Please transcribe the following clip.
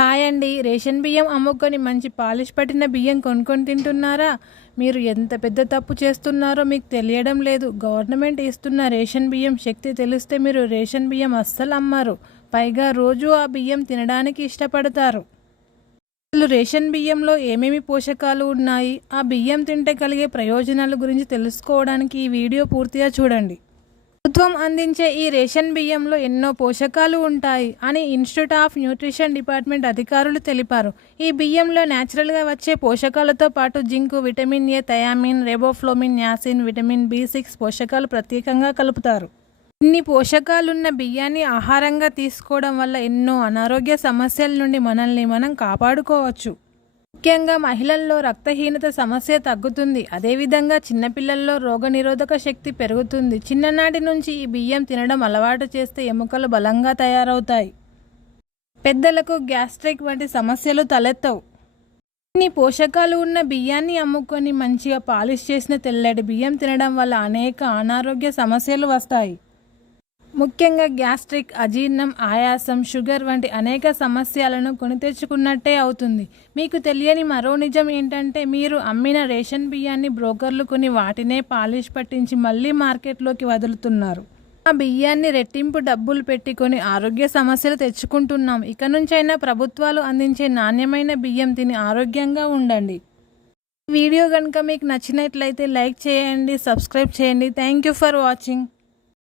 Hi అండి ration బియ్యం అమ్ముకొని మంచి పాలిష్ పట్టిన బియ్యం కొనుక్కొని తింటున్నారా? మీరు ఎంత పెద్ద తప్పు చేస్తున్నారో మీకు తెలియడం లేదు. గవర్నమెంట్ ఇస్తున్న రేషన్ బియ్యం శక్తి తెలిస్తే మీరు రేషన్ బియ్యం అస్సలు అమ్మరు. పైగా రోజు ఆ బియ్యం తినడానికి ఇష్టపడతారు. అసలు రేషన్ బియ్యంలో ఏమేమి పోషకాలు ఉన్నాయి? ఆ బియ్యం తింటే కలిగే ప్రయోజనాల గురించి తెలుసుకోవడానికి ఈ వీడియో పూర్తిగా చూడండి. ప్రభుత్వం అందించే ఈ రేషన్ బియ్యంలో ఎన్నో పోషకాలు ఉంటాయి అని ఇన్స్టిట్యూట్ ఆఫ్ న్యూట్రిషన్ డిపార్ట్మెంట్ అధికారులు తెలిపారు. ఈ బియ్యంలో న్యాచురల్గా వచ్చే పోషకాలతో పాటు zinc vitamin A thiamine riboflavin niacin vitamin B six పోషకాలు ప్రత్యేకంగా కలుపుతారు. ఇన్ని పోషకాలున్న బియ్యాన్ని ఆహారంగా తీసుకోవడం వల్ల ఎన్నో అనారోగ్య సమస్యల నుండి మనల్ని మనం కాపాడుకోవచ్చు. ముఖ్యంగా మహిళల్లో రక్తహీనత సమస్య తగ్గుతుంది. అదేవిధంగా చిన్నపిల్లల్లో రోగనిరోధక శక్తి పెరుగుతుంది. చిన్ననాటి నుంచి ఈ బియ్యం తినడం అలవాటు చేస్తే ఎముకలు బలంగా తయారవుతాయి. పెద్దలకు గ్యాస్ట్రిక్ వంటి సమస్యలు తలెత్తవు. ఇన్ని పోషకాలు ఉన్న బియ్యాన్ని అమ్ముకొని మంచిగా పాలిష్ చేసిన తెల్లటి బియ్యం తినడం వల్ల అనేక అనారోగ్య సమస్యలు వస్తాయి. ముఖ్యంగా గ్యాస్ట్రిక్ అజీర్ణం ఆయాసం షుగర్ వంటి అనేక సమస్యలను కొని తెచ్చుకున్నట్టే అవుతుంది. మీకు తెలియని మరో నిజం ఏంటంటే మీరు అమ్మిన రేషన్ బియ్యాన్ని బ్రోకర్లు కొని వాటినే పాలిష్ పట్టించి మళ్ళీ మార్కెట్లోకి వదులుతున్నారు. ఆ బియ్యాన్ని రెట్టింపు డబ్బులు పెట్టుకొని ఆరోగ్య సమస్యలు తెచ్చుకుంటున్నాం. ఇక నుంచైనా ప్రభుత్వాలు అందించే నాణ్యమైన బియ్యం తిని ఆరోగ్యంగా ఉండండి. వీడియో కనుక మీకు నచ్చినట్లయితే లైక్ చేయండి సబ్స్క్రైబ్ చేయండి. Thank you for watching